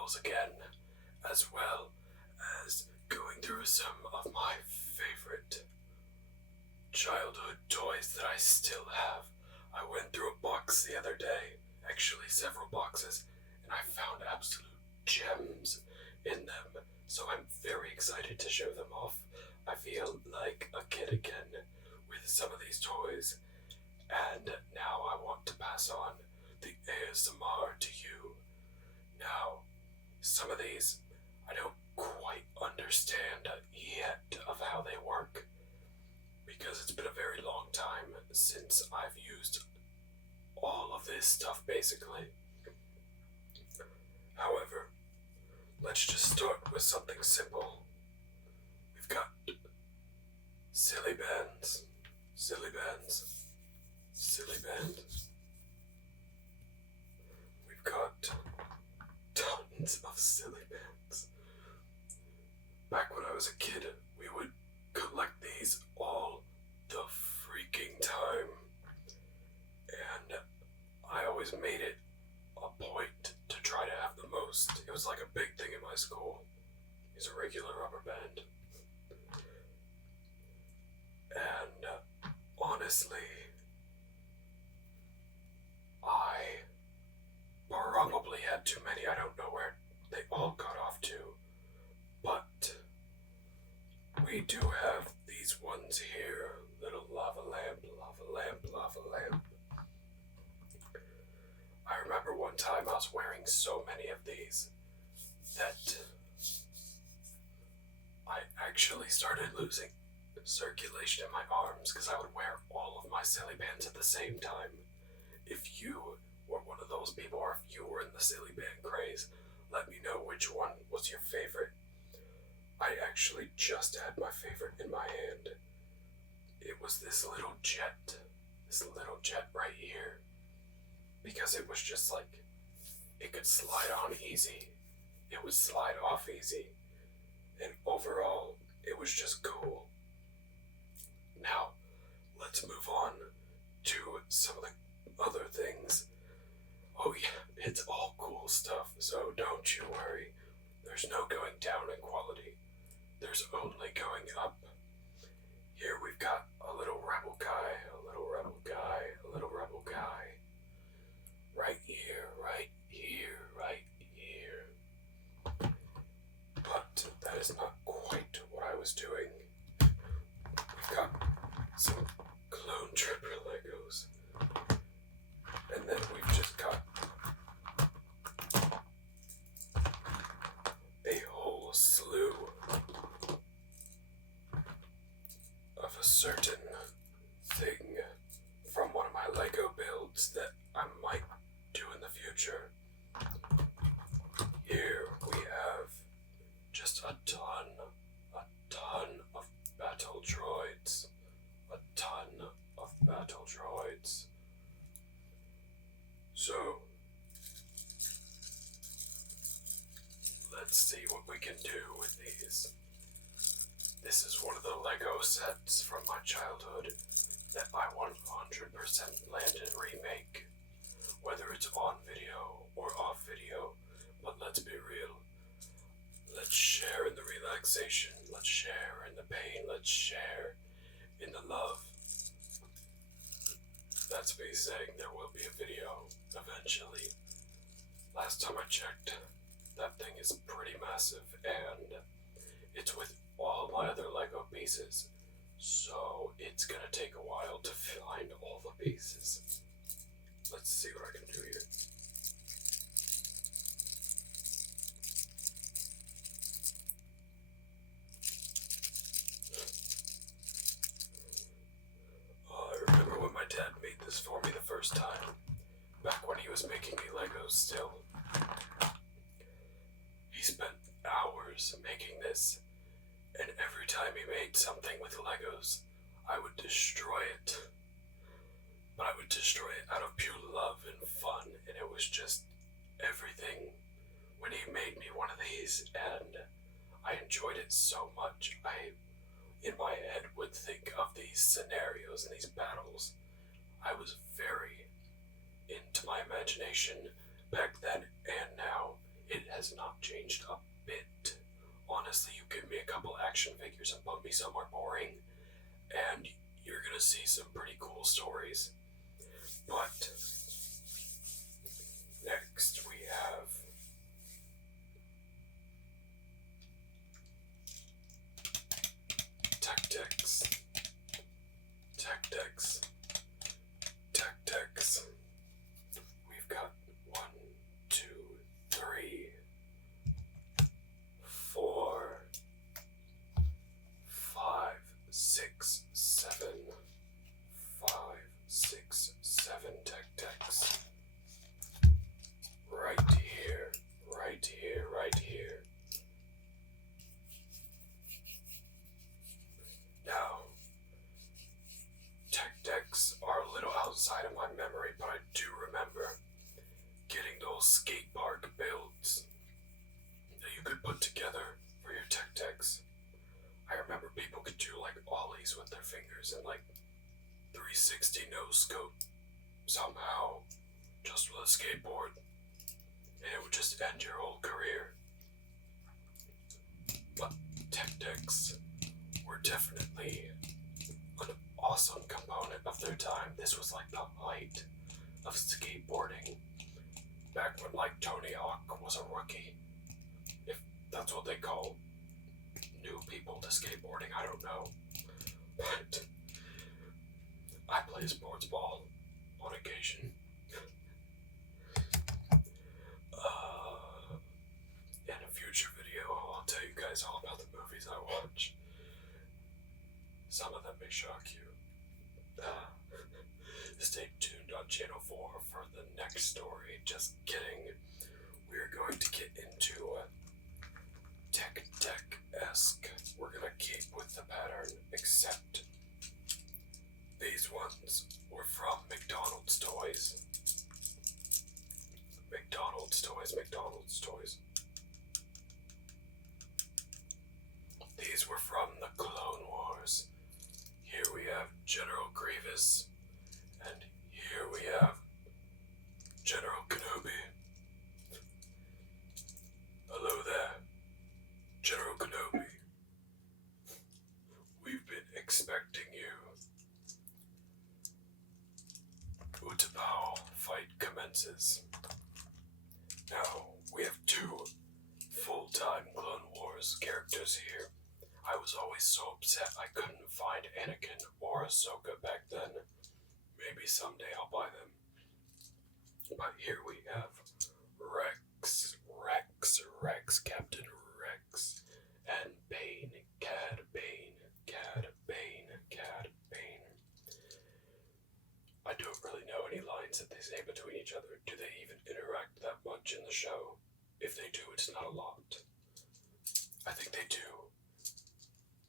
girls again, as well as going through some of my favorite childhood toys that I still have. I went through a box the other day, actually several boxes, and I found absolute gems in them, so I'm very excited to show them off. I feel like a kid again with some of these toys, and now I want to pass on the ASMR to you. Now, some of these I don't quite understand yet of how they work, because it's been a very long time since I've used all of this stuff basically. However, let's just start with something simple. We've got silly bands, silly bands, silly band. We've got tons of silly bands. Back when I was a kid, we would collect these all the freaking time. And I always made it a point to try to have the most. It was like a big thing in my school. It's a regular rubber band. And honestly, I probably had too many. I don't know where they all got off to. But we do have these ones here. Little lava lamp, lava lamp, lava lamp. I remember one time I was wearing so many of these that I actually started losing circulation in my arms because I would wear all of my silly bands at the same time. If you were one of those people, or if you were in the silly band craze, let me know which one was your favorite. I actually just had my favorite in my hand. It was this little jet right here. Because it was just like, it could slide on easy. It would slide off easy. And overall, it was just cool. Now, let's move on to some of the other things. Oh yeah, it's all cool stuff, so don't you worry. There's no going down in quality. There's only going up. Here we've got a little rebel guy, a little rebel guy, a little rebel guy. Right here, right here, right here. But that is not quite what I was doing. We've got some clone tripper Legos. And then we've just got a whole slew of a certain thing from one of my Lego builds that I might do in the future. Here we have just a ton of battle droids. A ton of battle droids. So, let's see what we can do with these. This is one of the Lego sets from my childhood that I 100% plan to remake. Whether it's on video or off video, but let's be real. Let's share in the relaxation, let's share in the pain, let's share in the love. That's me saying there will be a video eventually. Last time I checked, that thing is pretty massive, and it's with all my other Lego pieces, so it's gonna take a while to find all the pieces. Let's see what I can do here. I remember when my dad made this for me the first time, back when he was making me Legos still. He spent hours making this, and every time he made something with Legos, I would destroy it. But I would destroy it out of pure love and fun, and it was just everything when he made me one of these, and I enjoyed it so much. I, in my head, would think of these scenarios and these battles. I was very into my imagination back then and now. It has not changed a bit. Honestly, you give me a couple action figures and put me somewhere boring, and you're gonna see some pretty cool stories. But next we have Tactics. Tactics. Tactics. We've got 1, 2, 3, 4, 5, 6, 7, 5, 6, 7 tactics. Right here, right here, right here. Now, tech decks are a little outside of my memory, but I do remember getting those skate park builds that you could put together for your tech decks. I remember people could do like ollies with their fingers and like 360 no scope somehow just with a skateboard, and it would just end your whole career. But tech decks were definitely an awesome component of their time. This was like the height of skateboarding, back when like Tony Hawk was a rookie, if that's what they call new people to skateboarding. I don't know, but I play sports ball on occasion. In a future video, I'll tell you guys all about the movies I watch. Some of them may shock you. Stay tuned on Channel 4 for the next story. Just kidding. We're going to get into tech-esque. We're going to keep with the pattern, except these ones were from McDonald's toys. McDonald's toys, McDonald's toys. These were from the Clone Wars. Here we have General Grievous, and here we have General Kenobi. Hello there, General Kenobi. We've been expecting you. Utapau fight commences. Now, we have 2 full-time Clone Wars characters here. I was always so upset I couldn't find Anakin or Ahsoka back then. Maybe someday I'll buy them. But here we have Rex, Captain Rex, and Bane, Cad Bane. I don't really know any lines that they say between each other. Do they even interact that much in the show? If they do, it's not a lot. I think they do.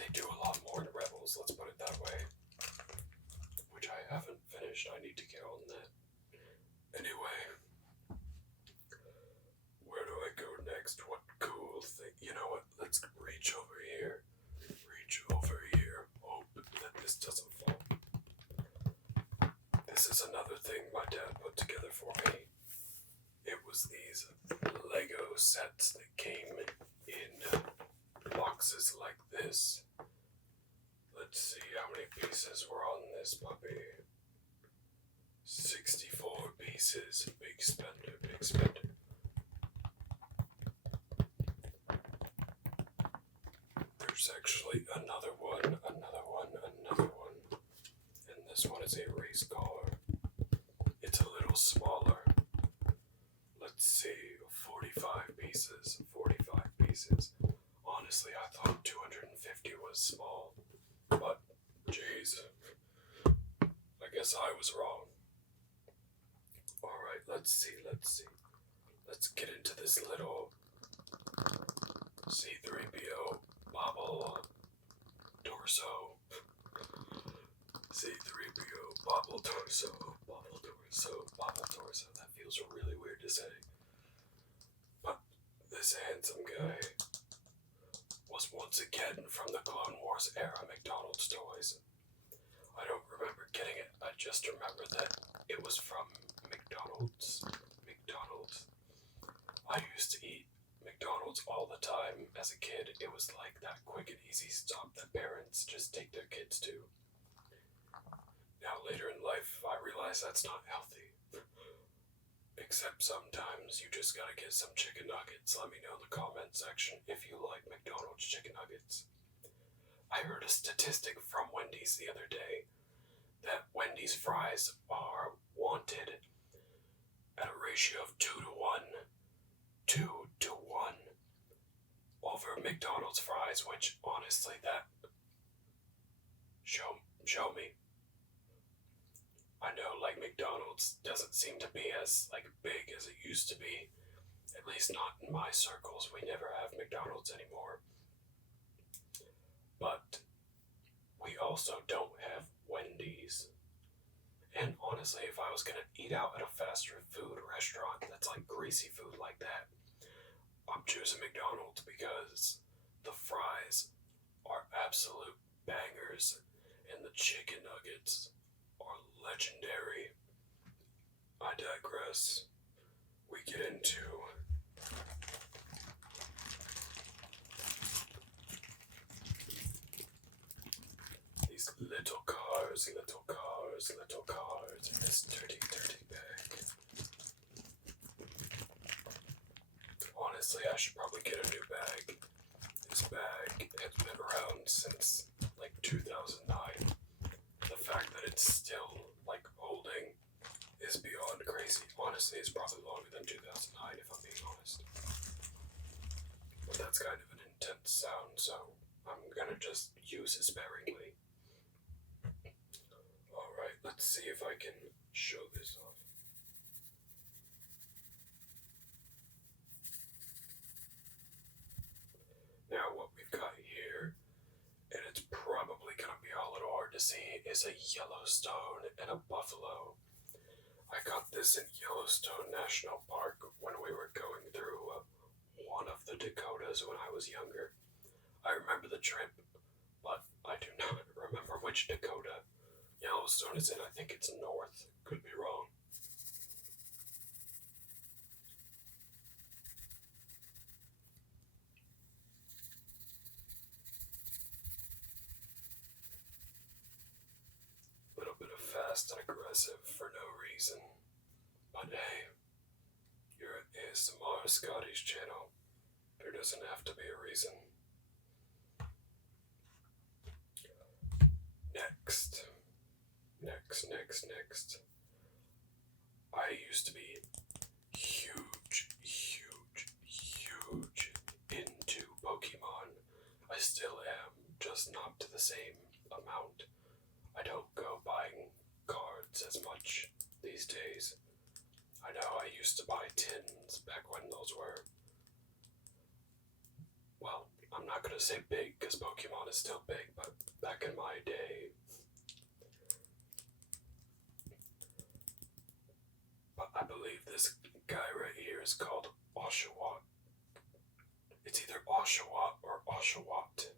They do a lot more in Rebels, let's put it that way. Which I haven't finished, I need to get on that. Anyway, where do I go next? What cool thing? You know what? Let's reach over here. Hope that this doesn't fall. This is another thing my dad put together for me. It was these Lego sets that came in boxes like this. Let's see how many pieces were on this puppy. 64 pieces. Big spender. There's actually another one. And this one is a race car. It's a little smaller. Let's see, 45 pieces. Honestly, I thought 250 was small. But, jeez, I guess I was wrong. Alright, let's see. Let's get into this little C-3PO bobble torso. C-3PO bobble torso. That feels really weird to say. But this handsome guy was once again from the Clone Wars era McDonald's toys. I don't remember getting it, I just remember that it was from McDonald's. I used to eat McDonald's McDonald's all the time. As a kid, it was like that quick and easy stop that parents just take their kids to. Now, later in life, I realize that's not healthy. Except sometimes you just gotta get some chicken nuggets. Let me know in the comment section if you like McDonald's chicken nuggets. I heard a statistic from Wendy's the other day that Wendy's fries are wanted at a ratio of 2 to 1. 2 to 1 over McDonald's fries, which honestly, that show me. I know, like, McDonald's doesn't seem to be as big as it used to be. At least not in my circles. We never have McDonald's anymore. But we also don't have Wendy's. And honestly, if I was gonna eat out at a fast food restaurant that's like greasy food like that, I'm choosing McDonald's because the fries are absolute bangers and the chicken nuggets are legendary. I digress. We get into these little cars in this dirty bag. Honestly, I should probably get a new bag. This bag has been around since 2009. The fact that it's still holding is beyond crazy. Honestly, it's probably longer than 2009 if I'm being honest. But that's kind of an intense sound, so I'm gonna just use it sparingly. Alright, let's see if I can show this off. Now what we've got here, and it's probably gonna be a little hard to see, is a Yellowstone and a buffalo. I got this in Yellowstone National Park when we were going through one of the Dakotas when I was younger. I remember the trip, but I do not remember which Dakota Yellowstone is in. I think it's north. Could be wrong. A little bit of fast and aggressive for no reason. But hey, you're at ASMR Scotty's channel. There doesn't have to be a reason. Next. I used to be huge into Pokemon. I still am, just not to the same amount. I don't go buying cards as much these days. I know I used to buy tins back when those were, well, I'm not gonna say big because Pokemon is still big, but back in my day. But I believe this guy right here is called Oshawott. It's either Oshawott or Oshawott.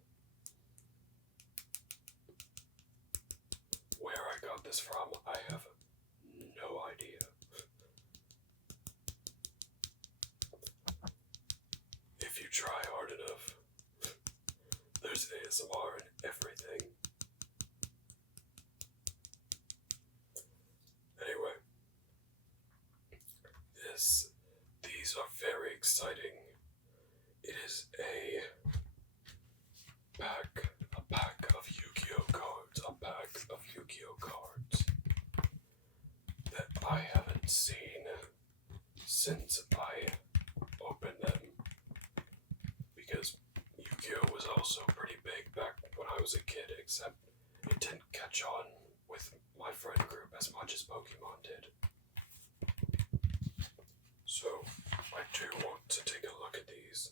Where I got this from, I have no idea. If you try hard enough, there's ASMR in everything. Anyway, these are very exciting. It is a pack of Yu-Gi-Oh cards that I haven't seen since I opened them, because Yu-Gi-Oh was also pretty big back when I was a kid, except it didn't catch on with my friend group as much as Pokemon did. So I do want to take a look at these.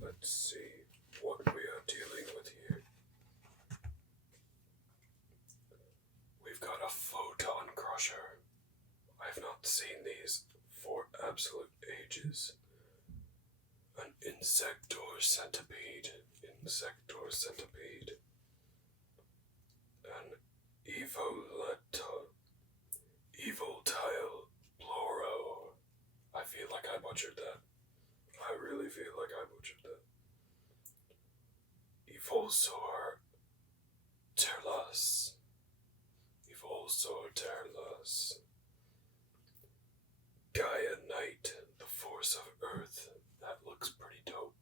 Let's see what we are dealing with here. We've got a photon crusher. I've not seen these for absolute ages. An Insector centipede. Insector centipede. An evoltile ploro. I feel like I butchered that. I really feel like I butchered that. Evolsor terlas. Evolsor terlas. Gaia Knight, the force of Earth. That looks pretty dope.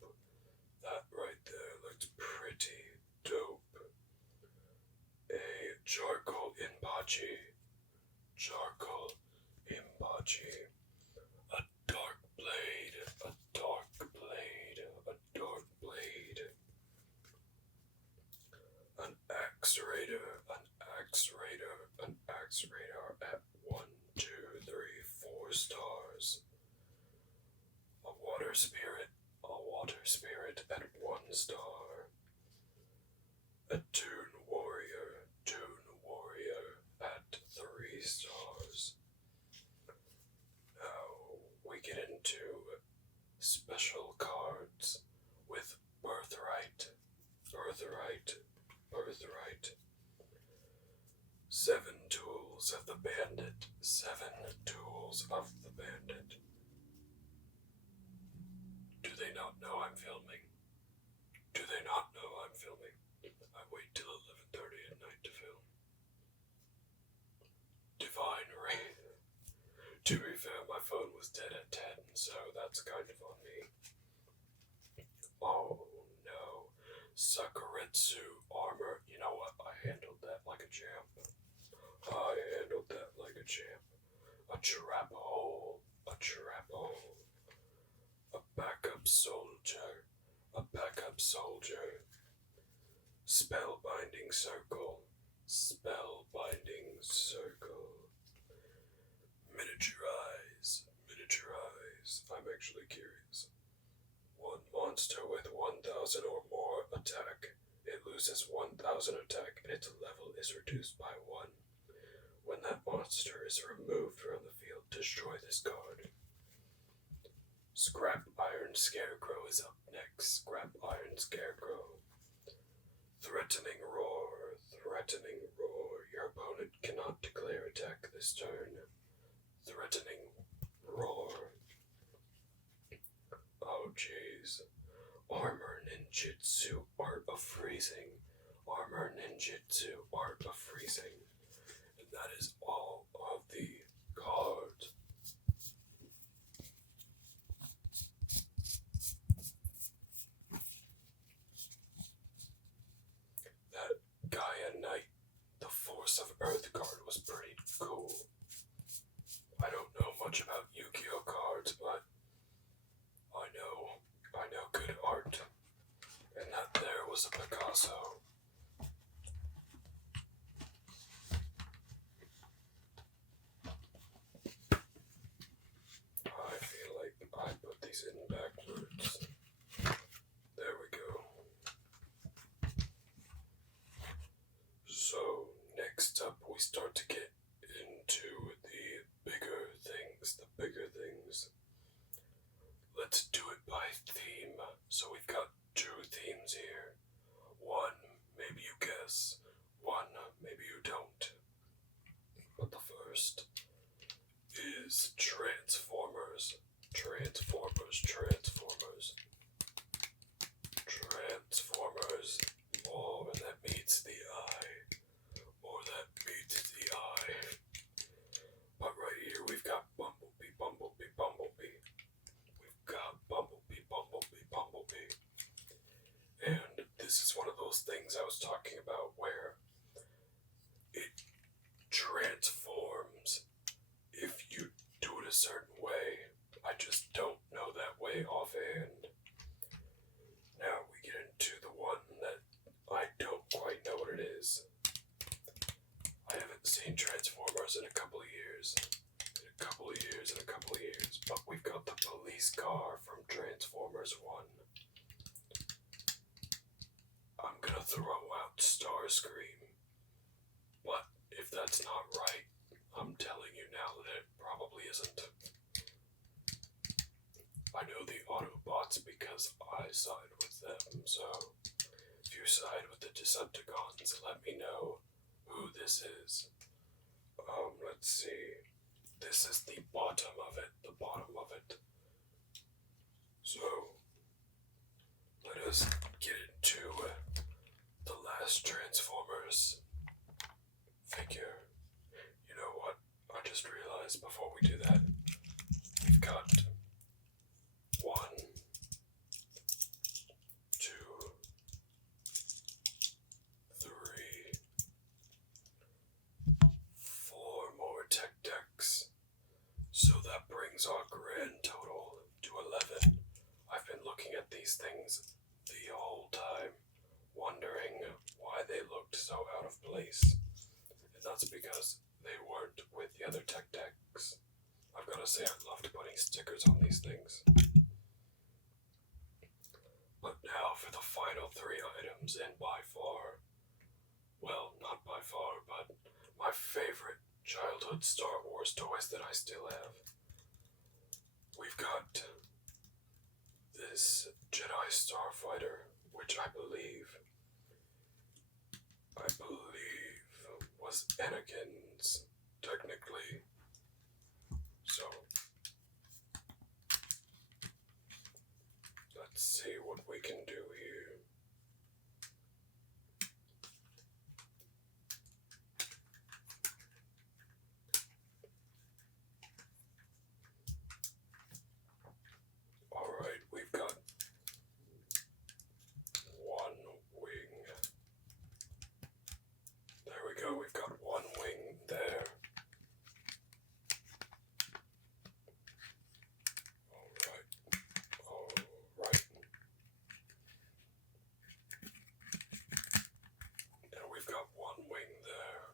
That right there looks pretty dope. A charcoal Inpachi. Charcoal Inpachi. A dark blade. A dark blade. A dark blade. An axe raider. An axe raider. An axe raider at 1, 2, 3, 4 stars. A water spirit at 1 star. A Toon warrior at 3 stars. Now we get into special cards with Birthright. 7 tools of the bandit. 7 tools of the bandit. Do they not know I'm filming? Do they not know I'm filming? I wait till 11:30 at night to film. Divine Rain. To be fair, my phone was dead at 10, so that's kind of on me. Oh no. Sakuretsu armor. You know what? I handled that like a champ. A trap hole. A backup soldier. Spellbinding circle. Miniaturize. I'm actually curious. One monster with 1,000 or more attack. It loses 1,000 attack and its level is reduced by 1. When that monster is removed from the field, destroy this card. Scrap Iron Scarecrow is up next. Threatening Roar. Your opponent cannot declare attack this turn. Threatening Roar. Oh jeez. Armor Ninjutsu Art of Freezing. And that is all of the cards. That Gaia Knight, the Force of Earth card was pretty cool. I don't know much about Yu-Gi-Oh cards, but I know good art. And that there was a Picasso. I feel like I put these in backwards. There we go. So, next up we start to get into the bigger things. Let's do it by theme. So we've got 2 themes here. One, maybe you guess. One, maybe you don't. But the first is Transformers. More that meets the eye. But right here we've got Bumblebee. And this is one of those things I was talking about where it transforms if you do it a certain way. I just don't know that way offhand. Now we get into the one that I don't quite know what it is. I haven't seen Transformers in a couple of years. But we've got the police car from Transformers 1. I'm gonna throw out Starscream. But if that's not right, I'm telling you now that it probably isn't. I know the Autobots because I so if you side with the Decepticons, let me know who this is. Let's see. This is the bottom of it, So, let us get into the last Transformers figure. You know what? I just realized before we do that, we've got 1, 2, 3, 4 more tech decks. So that brings our grand total to 11. I've been looking at these things the whole time, wondering why they looked so out of place. And that's because they weren't with the other tech decks. I've got to say, I loved putting stickers on these things. But now for the final 3 items, and by far, well, not by far, but my favorite childhood Star Wars toys that I still have. We've got this Jedi Starfighter, which I believe was Anakin's, technically. So, let's see what we can do here. Alright, we've got 1 wing. There we go, we've got 1 wing there. Alright. And we've got 1 wing there.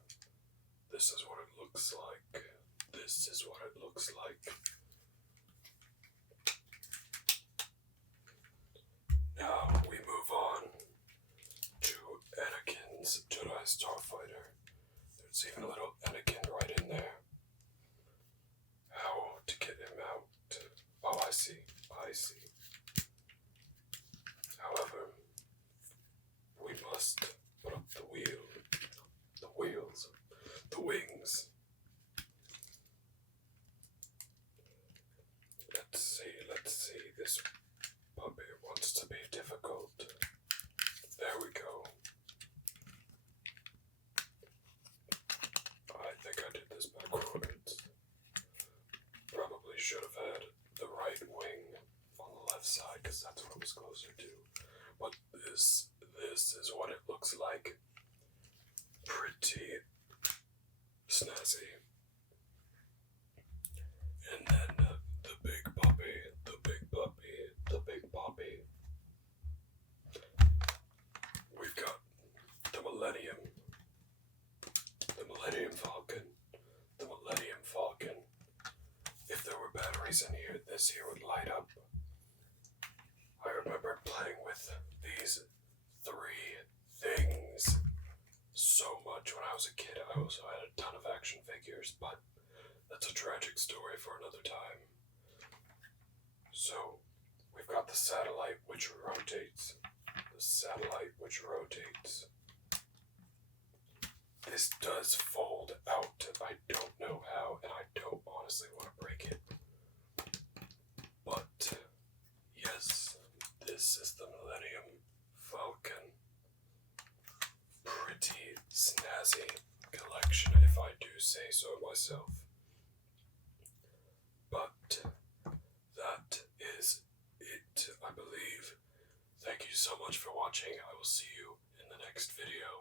This is what it looks like. Now we move on to Anakin's Jedi Starfighter. There's even a little Anakin right in there. How to get him out? Oh, I see. However, we must put up the wings. Let's see. This puppy wants to be difficult. There we go. I think I did this backwards. Probably should have had the right wing on the left side, because that's what it was closer to. But this is what it looks like. Pretty snazzy. And then the big puppy. We've got the Millennium Falcon. If there were batteries in here, this here would light up. I remember playing with these 3 things so much when I was a kid. I also had a ton of action figures, but that's a tragic story for another time. So, we've got the satellite which rotates. This does fold out. I don't know how, and I don't honestly want to break it. But, yes, this is the Millennium Falcon. Pretty snazzy collection, if I do say so myself. But that is it, I believe. Thank you so much for watching. I will see you in the next video.